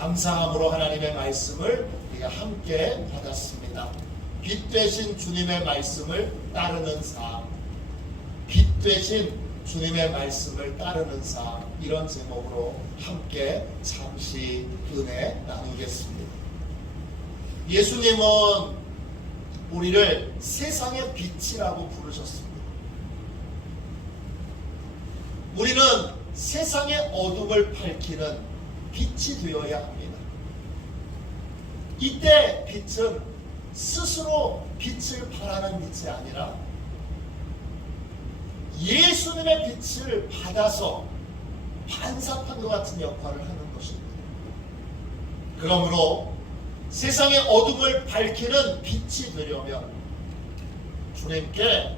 감사함으로 하나님의 말씀을 우리가 함께 받았습니다. 빛 되신 주님의 말씀을 따르는 삶, 빛 되신 주님의 말씀을 따르는 삶, 이런 제목으로 함께 잠시 은혜 나누겠습니다. 예수님은 우리를 세상의 빛이라고 부르셨습니다. 우리는 세상의 어둠을 밝히는 빛이 되어야 합니다. 이때 빛은 스스로 빛을 발하는 빛이 아니라 예수님의 빛을 받아서 반사판과 같은 역할을 하는 것입니다. 그러므로 세상의 어둠을 밝히는 빛이 되려면 주님께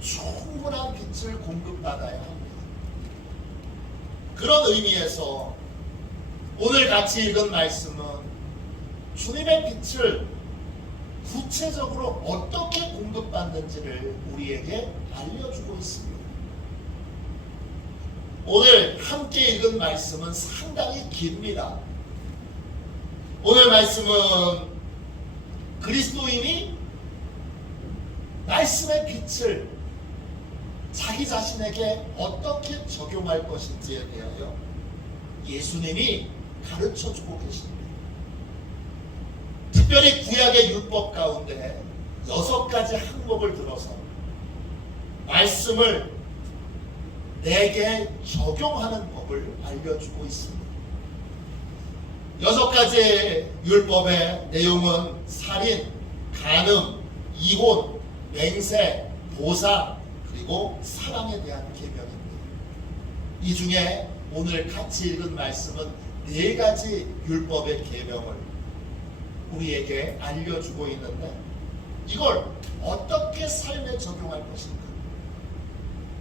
충분한 빛을 공급받아야 합니다. 그런 의미에서 오늘 같이 읽은 말씀은 주님의 빛을 구체적으로 어떻게 공급받는지를 우리에게 알려주고 있습니다. 오늘 함께 읽은 말씀은 상당히 깁니다. 오늘 말씀은 그리스도인이 말씀의 빛을 자기 자신에게 어떻게 적용할 것인지에 대하여 예수님이 가르쳐주고 계십니다. 특별히 구약의 율법 가운데 6가지 항목을 들어서 말씀을 내게 적용하는 법을 알려주고 있습니다. 6가지 율법의 내용은 살인, 간음, 이혼, 맹세, 보사, 그리고 사랑에 대한 계명입니다. 이 중에 오늘 같이 읽은 말씀은 4가지 율법의 계명을 우리에게 알려주고 있는데 이걸 어떻게 삶에 적용할 것인가,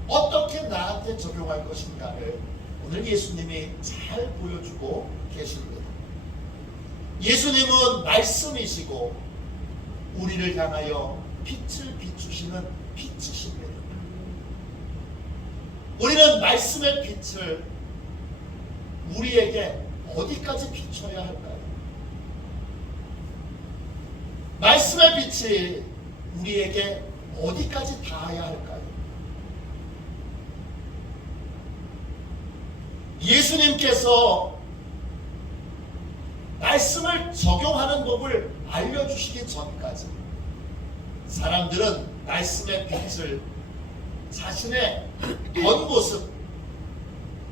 어떻게 나한테 적용할 것인가를 오늘 예수님이 잘 보여주고 계십니다. 예수님은 말씀이시고 우리를 향하여 빛을 비추시는 빛이십니다. 우리는 말씀의 빛을 우리에게 어디까지 비춰야 할까요? 말씀의 빛이 우리에게 어디까지 닿아야 할까요? 예수님께서 말씀을 적용하는 법을 알려주시기 전까지 사람들은 말씀의 빛을 자신의 겉모습,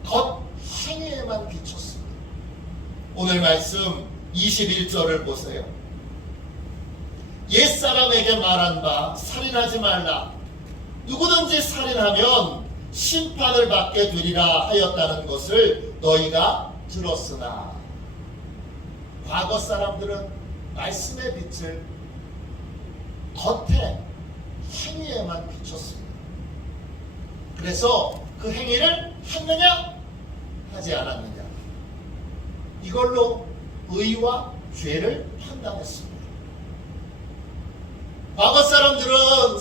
겉행위에만 비췄습니다. 오늘 말씀 21절을 보세요. 옛사람에게 말한 바 살인하지 말라. 누구든지 살인하면 심판을 받게 되리라 하였다는 것을 너희가 들었으나, 과거 사람들은 말씀의 빛을 겉에 행위에만 비췄습니다. 그래서 그 행위를 했느냐 하지 않았느냐, 이걸로 의와 죄를 판단했습니다. 과거 사람들은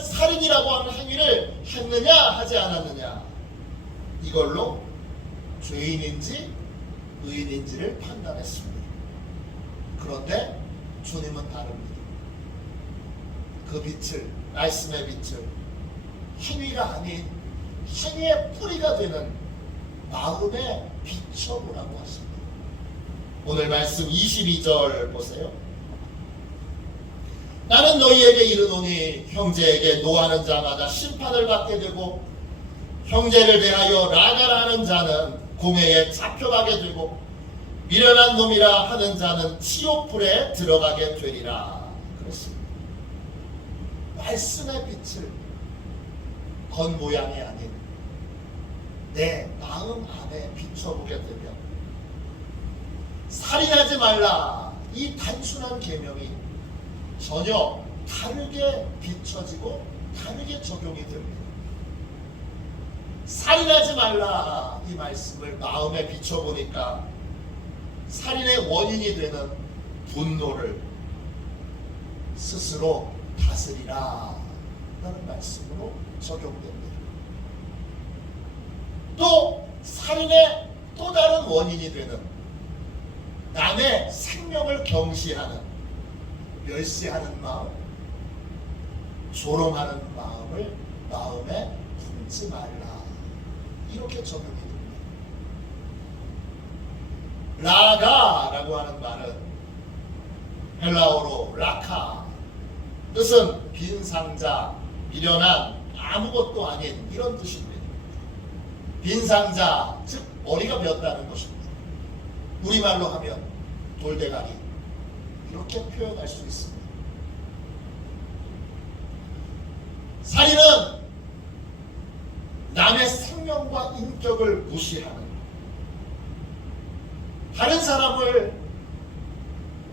살인이라고 하는 행위를 했느냐 하지 않았느냐, 이걸로 죄인인지 의인인지를 판단했습니다. 그런데 주님은 다릅니다. 그 빛을, 말씀의 빛을 행위가 아닌 행위의 뿌리가 되는 마음에 비춰보라고 하십니다. 오늘 말씀 22절 보세요. 나는 너희에게 이르노니 형제에게 노하는 자마다 심판을 받게 되고 형제를 대하여 라가라 하는 자는 공회에 잡혀가게 되고 미련한 놈이라 하는 자는 치욕불에 들어가게 되리라. 그렇습니다. 말씀의 빛을 겉모양이 아닌 내 마음 안에 비춰보게 되면 살인하지 말라, 이 단순한 계명이 전혀 다르게 비춰지고 다르게 적용이 됩니다. 살인하지 말라, 이 말씀을 마음에 비춰보니까 살인의 원인이 되는 분노를 스스로 다스리라 라는 말씀으로 적용됩니다. 또 살인의 또 다른 원인이 되는 남의 생명을 경시하는, 멸시하는 마음, 조롱하는 마음에 품지 말라. 이렇게 적용이 됩니다. 라가라고 하는 말은 헬라어로 라카, 뜻은 빈 상자, 미련한, 아무것도 아닌 이런 뜻입니다. 빈 상자, 즉 머리가 비었다는 것입니다. 우리말로 하면 돌대가리, 이렇게 표현할 수 있습니다. 살인은 남의 생명과 인격을 무시하는, 다른 사람을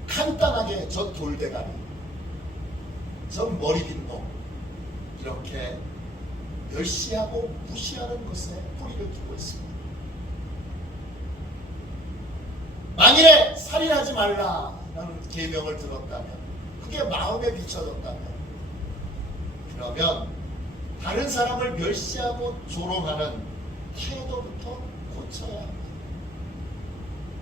간단하게 저 돌대가리, 저 머리 빈 놈, 이렇게 멸시하고 무시하는 것에 뿌리를 두고 있습니다. 만일에 살인하지 말라라는 계명을 들었다면, 그게 마음에 비춰졌다면, 그러면 다른 사람을 멸시하고 조롱하는 태도부터 고쳐야 합니다.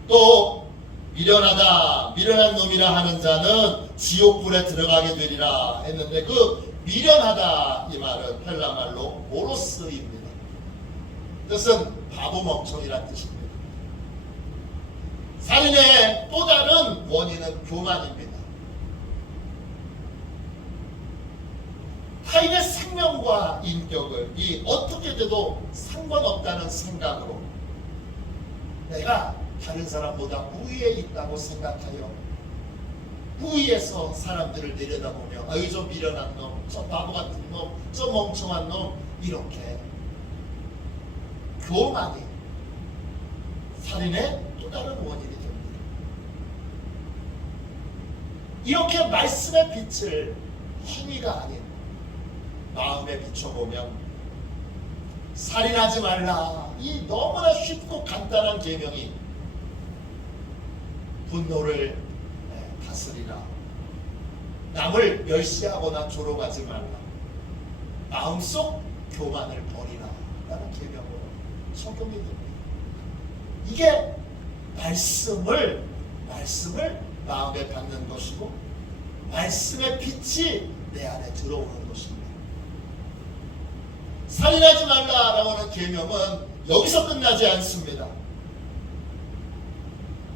또 미련한 놈이라 하는 자는 지옥불에 들어가게 되리라 했는데, 그 미련하다 이 말은 헬라 말로 모로스입니다. 뜻은 바보 멍청이란 뜻입니다. 살인의 또 다른 원인은 교만입니다. 타인의 생명과 인격을 어떻게 돼도 상관없다는 생각으로 내가 다른 사람보다 우위에 있다고 생각하여 우위에서 사람들을 내려다보며 아유 저 미련한 놈, 저 바보 같은 놈, 저 멍청한 놈, 이렇게 교만이 살인의 또 다른 원인이 됩니다. 이렇게 말씀의 빛을 행위가 아닌 마음에 비춰보면 살인하지 말라, 이 너무나 쉽고 간단한 계명이 분노를 다스리라, 남을 멸시하거나 조롱하지 말라, 마음속 교만을 버리라 라는 계명으로 적용이 됩니다. 이게 말씀을 마음에 받는 것이고 말씀의 빛이 내 안에 들어오는 것입니다. 살인하지 말라라고 하는 계명은 여기서 끝나지 않습니다.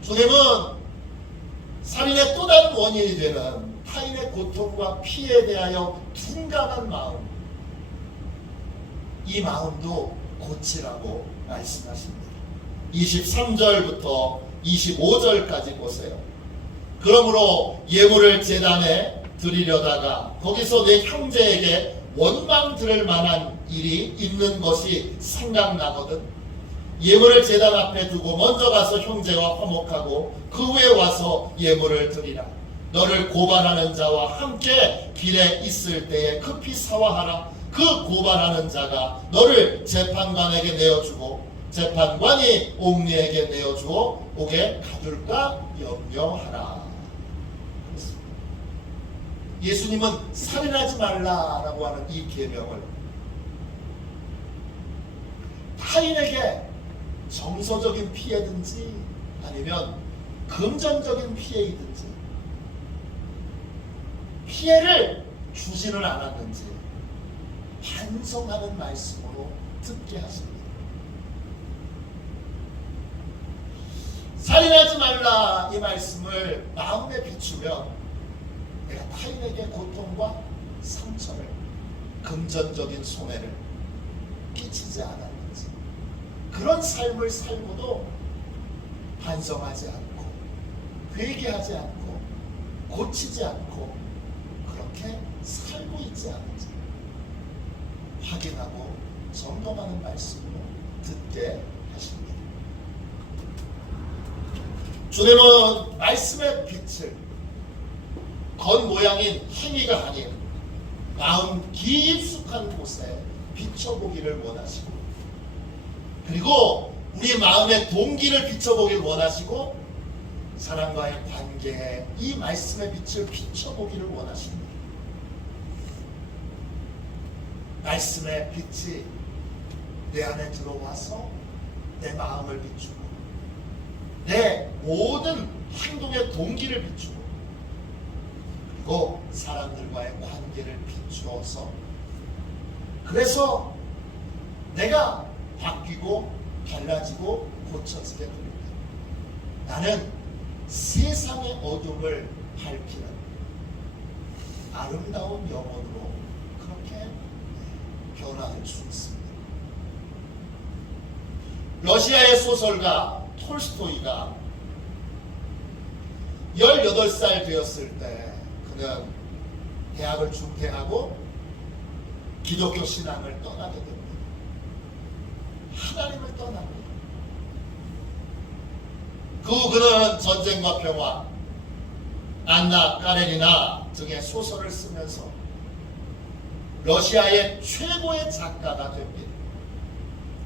주님은 살인의 또 다른 원인이 되는 타인의 고통과 피해에 대하여 둔감한 마음, 이 마음도 고치라고 말씀하십니다. 23절부터 25절까지 보세요. 그러므로 예물을 제단에 드리려다가 거기서 내 형제에게 원망 들을 만한 일이 있는 것이 생각나거든 예물을 제단 앞에 두고 먼저 가서 형제와 화목하고 그 후에 와서 예물을 드리라. 너를 고발하는 자와 함께 길에 있을 때에 급히 사화하라. 그 고발하는 자가 너를 재판관에게 내어주고 재판관이 옥리에게 내어주어 옥에 가둘까 염려하라. 예수님은 살인하지 말라라고 하는 이 계명을 타인에게 정서적인 피해든지 아니면 금전적인 피해이든지 피해를 주지는 않았는지 반성하는 말씀으로 듣게 하십니다. 살인하지 말라 이 말씀을 마음에 비추면 내가 타인에게 고통과 상처를, 금전적인 손해를 끼치지 않았는지, 그런 삶을 살고도 반성하지 않고 회개하지 않고 고치지 않고 그렇게 살고 있지 않은지 확인하고 점검하는 말씀으로 듣게 하십니다. 주님은 말씀의 빛을 겉모양인 행위가 아닌 마음 깊숙한 곳에 비춰보기를 원하시고, 그리고 우리 마음의 동기를 비춰보기를 원하시고, 사람과의 관계에 이 말씀의 빛을 비춰보기를 원하십니다. 말씀의 빛이 내 안에 들어와서 내 마음을 비추고 내 모든 행동의 동기를 비추고 그리고 사람들과의 관계를 비추어서 그래서 내가 바뀌고 달라지고 고쳐지게 됩니다. 나는 세상의 어둠을 밝히는 아름다운 영혼으로 그렇게 변화할 수 있습니다. 러시아의 소설가 톨스토이가 18살 되었을 때 그는 대학을 중퇴하고 기독교 신앙을 떠나게 됩니다. 하나님을 떠납니다. 그 후 그는 전쟁과 평화, 안나 까레니나 등의 소설을 쓰면서 러시아의 최고의 작가가 됩니다.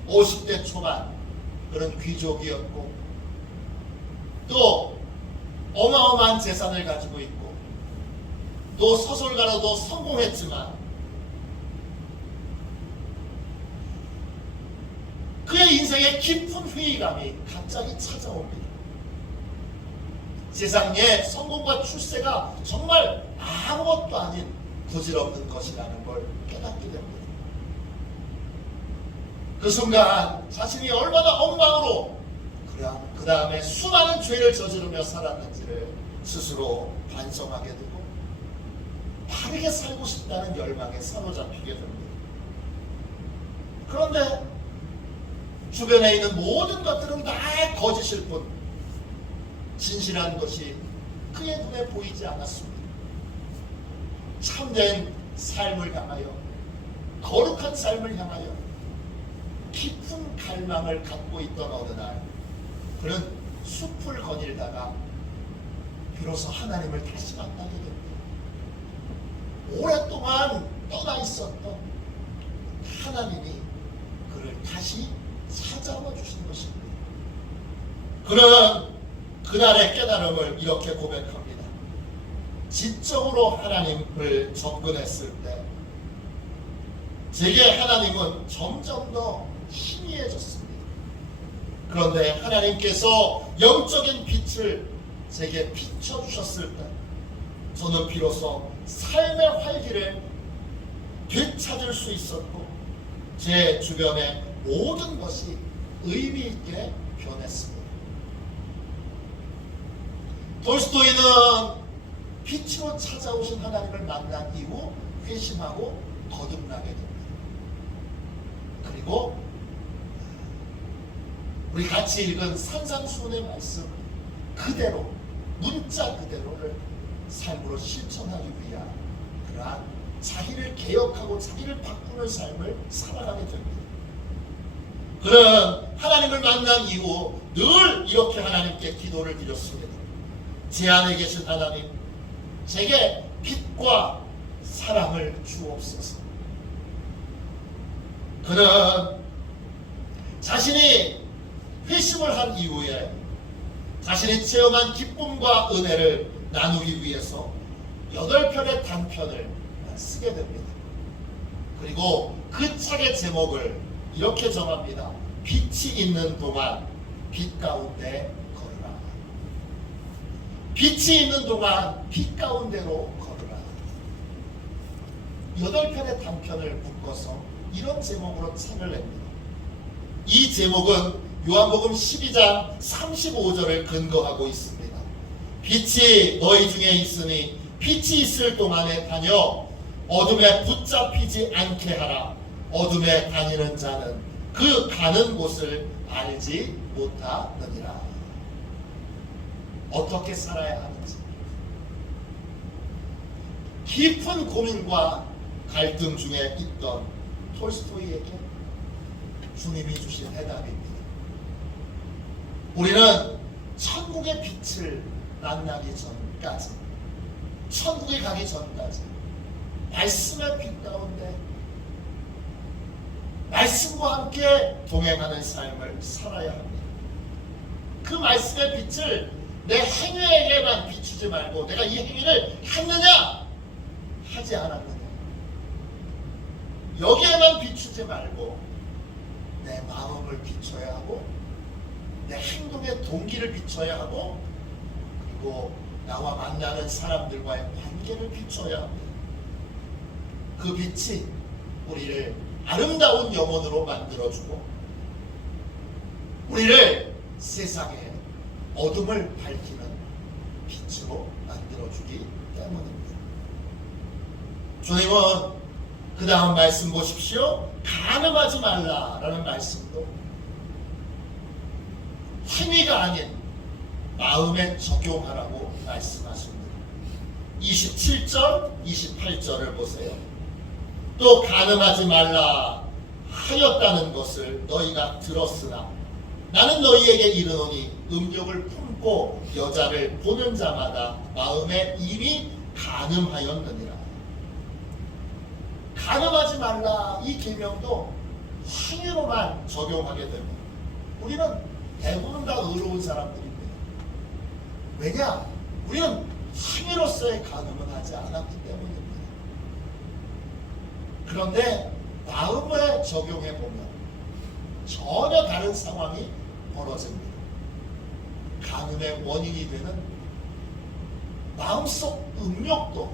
50대 초반 그런 귀족이었고 또 어마어마한 재산을 가지고 있고 또 소설가로도 성공했지만 그의 인생에 깊은 회의감이 갑자기 찾아옵니다. 세상에 성공과 출세가 정말 아무것도 아닌 부질없는 것이라는 걸 깨닫게 됩니다. 그 순간 자신이 얼마나 엉망으로 그 다음에 수많은 죄를 저지르며 살았는지를 스스로 반성하게 되고 바르게 살고 싶다는 열망에 사로잡히게 됩니다. 그런데 주변에 있는 모든 것들은 다 거짓일 뿐 진실한 것이 그의 눈에 보이지 않았습니다. 참된 삶을 향하여 거룩한 삶을 향하여 깊은 갈망을 갖고 있던 어느 날 그는 숲을 거닐다가 비로소 하나님을 다시 만나게 됩니다. 오랫동안 떠나 있었던 하나님이 그를 다시 찾아와 주신 것입니다. 그는 그날의 깨달음을 이렇게 고백합니다. 지적으로 하나님을 접근했을 때 제게 하나님은 점점 더 희미해졌습니다. 그런데 하나님께서 영적인 빛을 제게 비춰주셨을 때 저는 비로소 삶의 활기를 되찾을 수 있었고 제 주변의 모든 것이 의미 있게 변했습니다. 톨스토이는 빛으로 찾아오신 하나님을 만난 이후 회심하고 거듭나게 됩니다. 그리고 우리 같이 읽은 산상수훈의 말씀 그대로 문자 그대로를 삶으로 실천하기 위한 그러한 자기를 개혁하고 자기를 바꾸는 삶을 살아가게 됩니다. 그는 하나님을 만난 이후 늘 이렇게 하나님께 기도를 드렸습니다. 제 안에 계신 하나님, 제게 빛과 사랑을 주옵소서. 그는 자신이 회심을 한 이후에 자신이 체험한 기쁨과 은혜를 나누기 위해서 8편의 단편을 쓰게 됩니다. 그리고 그 책의 제목을 이렇게 정합니다. 빛이 있는 동안 빛 가운데 걸으라. 빛이 있는 동안 빛 가운데로 걸으라. 8편의 단편을 묶어서 이런 제목으로 책을 냅니다. 이 제목은 요한복음 12장 35절을 근거하고 있습니다. 빛이 너희 중에 있으니 빛이 있을 동안에 다녀 어둠에 붙잡히지 않게 하라. 어둠에 다니는 자는 그 가는 곳을 알지 못하느니라. 어떻게 살아야 하는지 깊은 고민과 갈등 중에 있던 톨스토이에게 주님이 주신 해답입니다. 우리는 천국의 빛을 만나기 전까지, 천국에 가기 전까지 말씀의 빛 가운데 말씀과 함께 동행하는 삶을 살아야 합니다. 그 말씀의 빛을 내 행위에게만 비추지 말고 내가 이 행위를 했느냐 하지 않았느냐 여기에만 비추지 말고 내 마음을 비춰야 하고 내 행동의 동기를 비춰야 하고, 그리고 나와 만나는 사람들과의 관계를 비춰야 합니다. 그 빛이 우리를 아름다운 영혼으로 만들어주고, 우리를 세상에 어둠을 밝히는 빛으로 만들어주기 때문입니다. 주님은 그 다음 말씀 보십시오. 간음하지 말라라는 말씀도 행위가 아닌 마음에 적용하라고 말씀하십니다. 27절, 28절을 보세요. 또 간음하지 말라 하였다는 것을 너희가 들었으나 나는 너희에게 이르노니 음욕을 품고 여자를 보는 자마다 마음에 이미 간음하였느니라. 간음하지 말라 이 계명도 행위로만 적용하게 됩니다. 우리는 대부분 다 의로운 사람들입니다. 왜냐? 우리는 행위로서의 간음은 하지 않았기 때문입니다. 그런데 마음에 적용해 보면 전혀 다른 상황이 벌어집니다. 간음의 원인이 되는 마음속 음욕도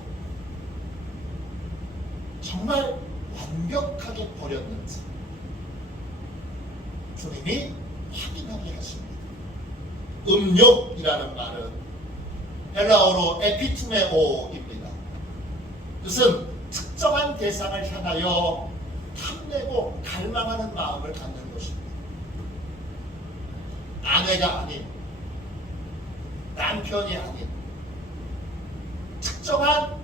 정말 완벽하게 버렸는지 주님이 확인하게 하십니다. 음욕이라는 말은 헬라어로 에피투메오입니다. 그것은 특정한 대상을 향하여 탐내고 갈망하는 마음을 갖는 것입니다. 아내가 아닌, 남편이 아닌 특정한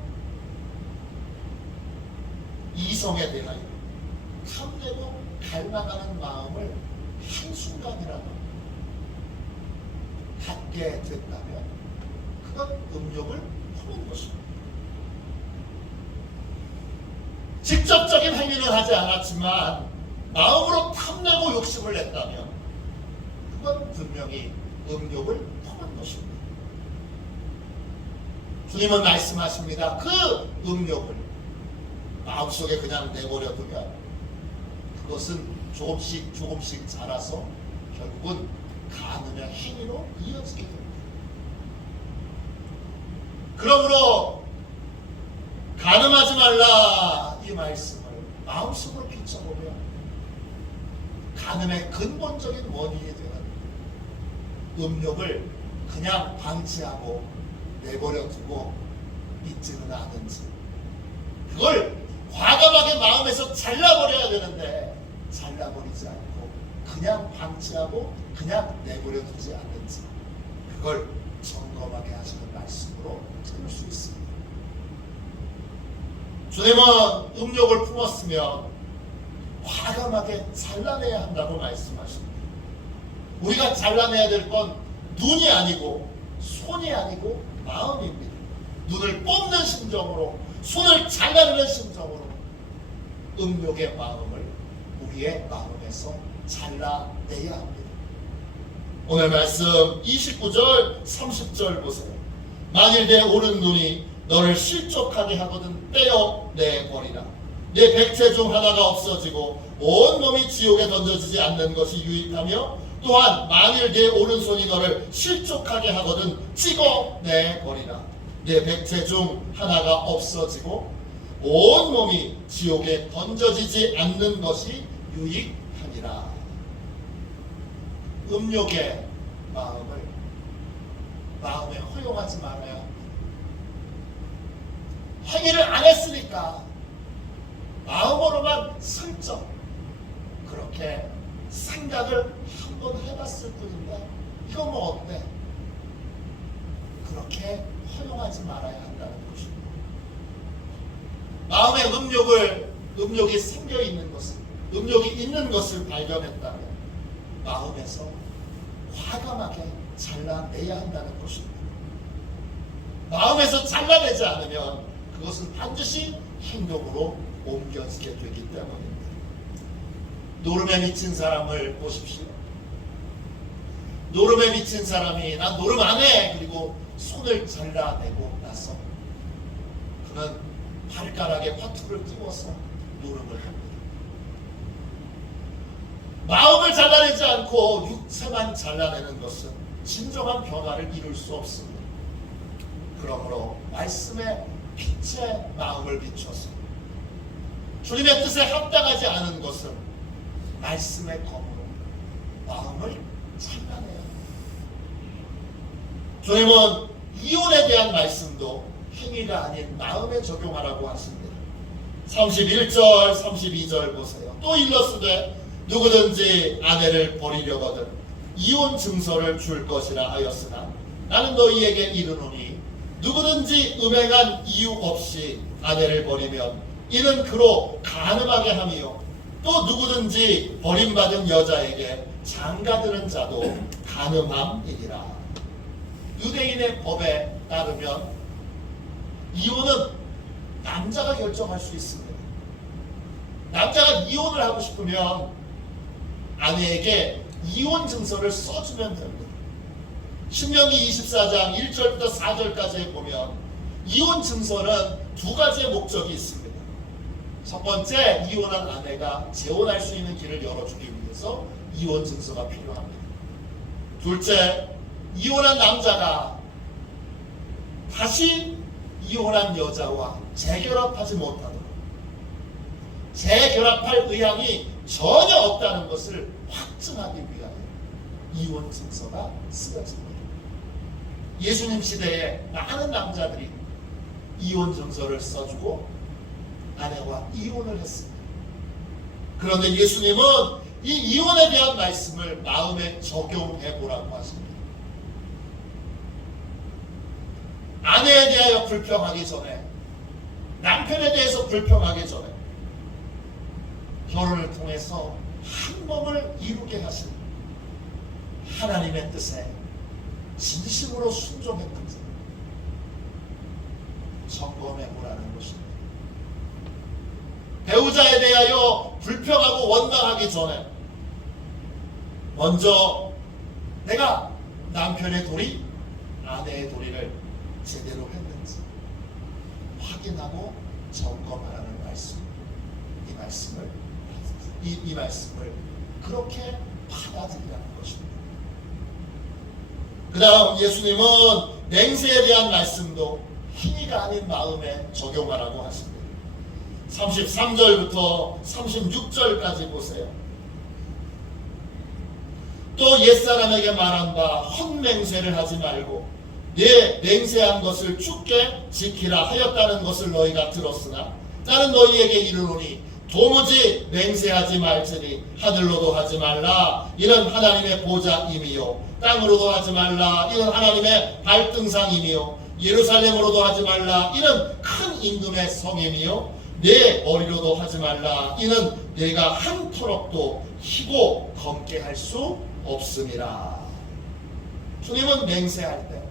이성에 대하여 탐내고 갈망하는 마음을 한순간이라도 갖게 된다면 그건 음욕을 품은 것입니다. 직접적인 행위는 하지 않았지만 마음으로 탐내고 욕심을 냈다면 그건 분명히 음욕을 품은 것입니다. 주님은 말씀하십니다. 그 음욕을 마음속에 그냥 내버려두면 그것은 조금씩 자라서 결국은 간음의 행위로 이어지게 됩니다. 그러므로 간음하지 말라 이 말씀을 마음속으로 비춰보면 간음의 근본적인 원인이 되는 음욕을 그냥 방치하고 내버려두고 있지는 않은지, 그걸 과감하게 마음에서 잘라버려야 되는데 잘라버리지 않고 그냥 방치하고 그냥 내버려두지 않는지, 그걸 점검하게 하시는 말씀으로 들을 수 있습니다. 주님은 음욕을 품었으면 과감하게 잘라내야 한다고 말씀하십니다. 우리가 잘라내야 될 건 눈이 아니고 손이 아니고 마음입니다. 눈을 뽑는 심정으로, 손을 잘라내는 심정으로 음욕의 마음을 우리의 마음에서 잘라내야 합니다. 오늘 말씀 29절 30절 보세요. 만일 내 오른눈이 너를 실족하게 하거든 떼어내버리라. 내 백체 중 하나가 없어지고 온 몸이 지옥에 던져지지 않는 것이 유익하며, 또한 만일 내 오른손이 너를 실족하게 하거든 찍어내버리라. 내 백체 중 하나가 없어지고 온 몸이 지옥에 던져지지 않는 것이 유익하니라. 음욕의 마음에 허용하지 말아야 합니다. 행위를 안 했으니까 마음으로만 슬쩍 그렇게 생각을 한번 해봤을 뿐인데 이거 뭐 어때? 그렇게 허용하지 말아야 한다는 것입니다. 마음에 음욕이 생겨 있는 것을, 음욕이 있는 것을 발견했다면 마음에서 과감하게 잘라내야 한다는 것입니다. 마음에서 잘라내지 않으면 그것은 반드시 행동으로 옮겨지게 되기 때문입니다. 노름에 미친 사람을 보십시오. 노름에 미친 사람이 난 노름 안 해! 그리고 손을 잘라내고 나서 그는 발가락에 화투를 띄워서 노름을 합니다. 마음을 잘라내지 않고 육체만 잘라내는 것은 진정한 변화를 이룰 수 없습니다. 그러므로 말씀의 빛에 마음을 비춰서 주님의 뜻에 합당하지 않은 것은 말씀의 검으로 마음을 잘라내야 합니다. 주님은 이혼에 대한 말씀도 행위가 아닌 마음에 적용하라고 하십니다. 31절 32절 보세요. 또 일러스되 누구든지 아내를 버리려거든 이혼 증서를 줄 것이라 하였으나 나는 너희에게 이르노니 누구든지 음행한 이유 없이 아내를 버리면 이는 그로 간음하게 함이요 또 누구든지 버림받은 여자에게 장가드는 자도 간음함이니라. 유대인의 법에 따르면 이혼은 남자가 결정할 수 있습니다. 남자가 이혼을 하고 싶으면 아내에게 이혼 증서를 써주면 됩니다. 신명기 24장 1절부터 4절까지에 보면 이혼 증서는 두 가지의 목적이 있습니다. 첫 번째, 이혼한 아내가 재혼할 수 있는 길을 열어주기 위해서 이혼 증서가 필요합니다. 둘째, 이혼한 남자가 다시 이혼한 여자와 재결합하지 못하도록 재결합할 의향이 전혀 없다는 것을 확증하기 위하여 이혼 증서가 쓰여집니다. 예수님 시대에 많은 남자들이 이혼 증서를 써주고 아내와 이혼을 했습니다. 그런데 예수님은 이 이혼에 대한 말씀을 마음에 적용해 보라고 하십니다. 아내에 대하여 불평하기 전에, 남편에 대해서 불평하기 전에 결혼을 통해서 한 몸을 이루게 하신 하나님의 뜻에 진심으로 순종했는지 점검해 보라는 것입니다. 배우자에 대하여 불평하고 원망하기 전에 먼저 내가 남편의 도리, 아내의 도리를 제대로 했는지 확인하고 점검하라는 말씀. 이 말씀을 그렇게 받아들이라는 것입니다. 그 다음 예수님은 맹세에 대한 말씀도 행위가 아닌 마음에 적용하라고 하십니다. 33절부터 36절까지 보세요. 또 옛사람에게 말한 바 헛맹세를 하지 말고 내 맹세한 것을 주께 지키라 하였다는 것을 너희가 들었으나 나는 너희에게 이르노니 도무지 맹세하지 말지니 하늘로도 하지 말라 이는 하나님의 보좌임이요 땅으로도 하지 말라 이는 하나님의 발등상임이요 예루살렘으로도 하지 말라 이는 큰 임금의 성임이요 내 머리로도 하지 말라 이는 내가 한 토록도 희고 검게 할 수 없음이라. 주님은 맹세할 때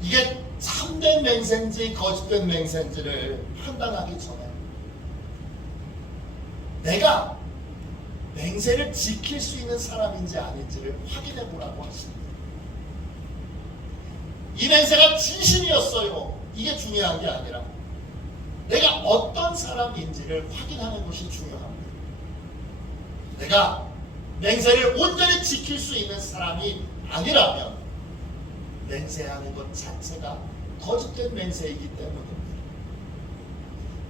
이게 참된 맹세인지 거짓된 맹세인지를 판단하기 전에 내가 맹세를 지킬 수 있는 사람인지 아닌지를 확인해 보라고 하십니다. 이 맹세가 진심이었어요. 이게 중요한 게 아니라 내가 어떤 사람인지를 확인하는 것이 중요합니다. 내가 맹세를 온전히 지킬 수 있는 사람이 아니라면 맹세하는 것 자체가 거짓된 맹세이기 때문입니다.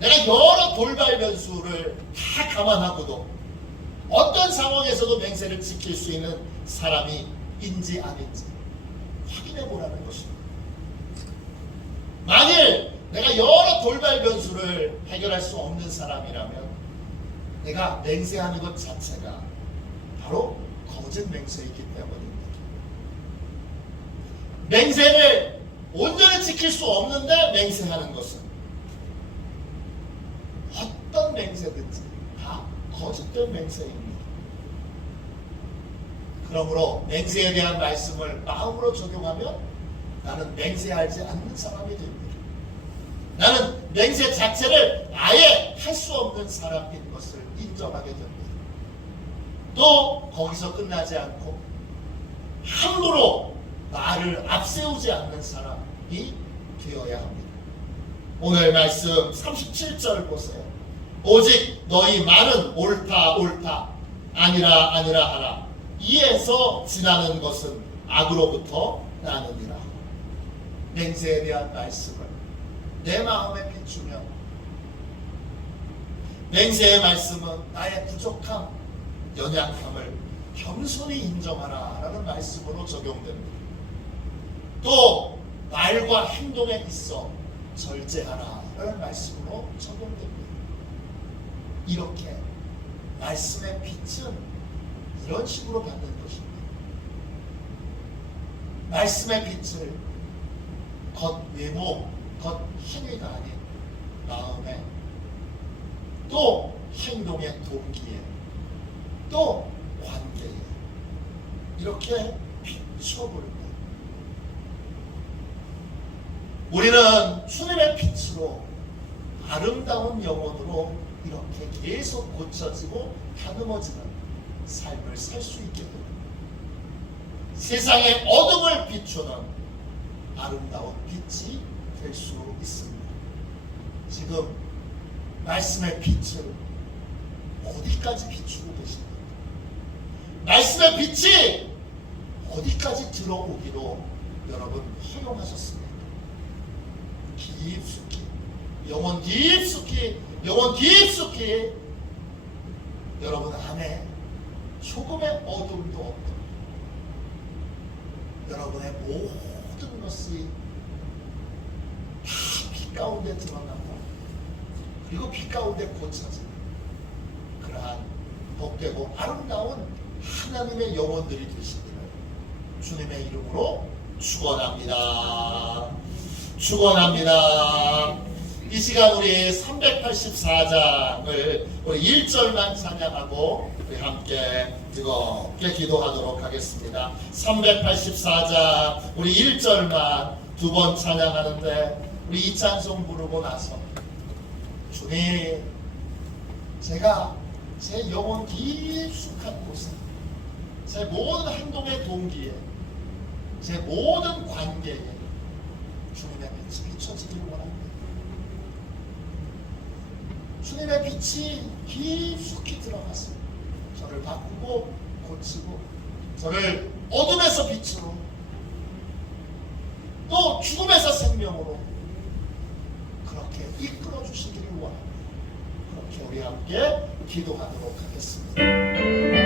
내가 여러 돌발 변수를 다 감안하고도 어떤 상황에서도 맹세를 지킬 수 있는 사람이 인지 아닌지 확인해 보라는 것입니다. 만일 내가 여러 돌발 변수를 해결할 수 없는 사람이라면 내가 맹세하는 것 자체가 바로 거짓 맹세이기 때문입니다. 맹세를 온전히 지킬 수 없는데 맹세하는 것은 어떤 맹세든지 다 거짓된 맹세입니다. 그러므로 맹세에 대한 말씀을 마음으로 적용하면 나는 맹세하지 않는 사람이 됩니다. 나는 맹세 자체를 아예 할 수 없는 사람인 것을 인정하게 됩니다. 또 거기서 끝나지 않고 함부로 말을 앞세우지 않는 사람이 되어야 합니다. 오늘 말씀 37절 보세요. 오직 너희 말은 옳다 옳다 아니라 아니라 하라. 이에서 지나는 것은 악으로부터 나느니라. 맹세에 대한 말씀을 내 마음에 비추며, 맹세의 말씀은 나의 부족함, 연약함을 겸손히 인정하라 라는 말씀으로 적용됩니다. 또 말과 행동에 있어 절제하라 라는 말씀으로 적용됩니다. 이렇게 말씀의 빛은 이런 식으로 받는 것입니다. 말씀의 빛을 겉 외모, 겉 행위가 아닌 마음에, 또 행동의 동기에, 또 관계에 이렇게 비춰볼 때 우리는 주님의 빛으로 아름다운 영혼으로 이렇게 계속 고쳐지고 다듬어지는 삶을 살 수 있게 됩니다. 세상의 어둠을 비추는 아름다운 빛이 될 수 있습니다. 지금 말씀의 빛을 어디까지 비추고 계십니까? 말씀의 빛이 어디까지 들어오기로 여러분 허용하셨습니까? 깊숙이, 영혼 깊숙이, 영혼 깊숙이 여러분 안에 조금의 어둠도 없도록 여러분의 모든 것이 다 빛 가운데 드러난다. 그리고 빛 가운데 고쳐지는 그러한 복되고 아름다운 하나님의 영혼들이 되시기를 주님의 이름으로 축원합니다. 축원합니다. 이 시간 우리 384장을 우리 1절만 찬양하고 우리 함께 뜨겁게 기도하도록 하겠습니다. 384장 우리 1절만 두 번 찬양하는데 우리 이 찬송 부르고 나서 주님, 제가 제 영혼 깊숙한 곳에, 제 모든 행동의 동기에, 제 모든 관계에 주님의 빛이 비춰지기를 원합니다. 주님의 빛이 깊숙이 들어가서 저를 바꾸고 고치고 저를 어둠에서 빛으로 또 죽음에서 생명으로 그렇게 이끌어 주시기를 원합니다. 그렇게 우리 함께 기도하도록 하겠습니다.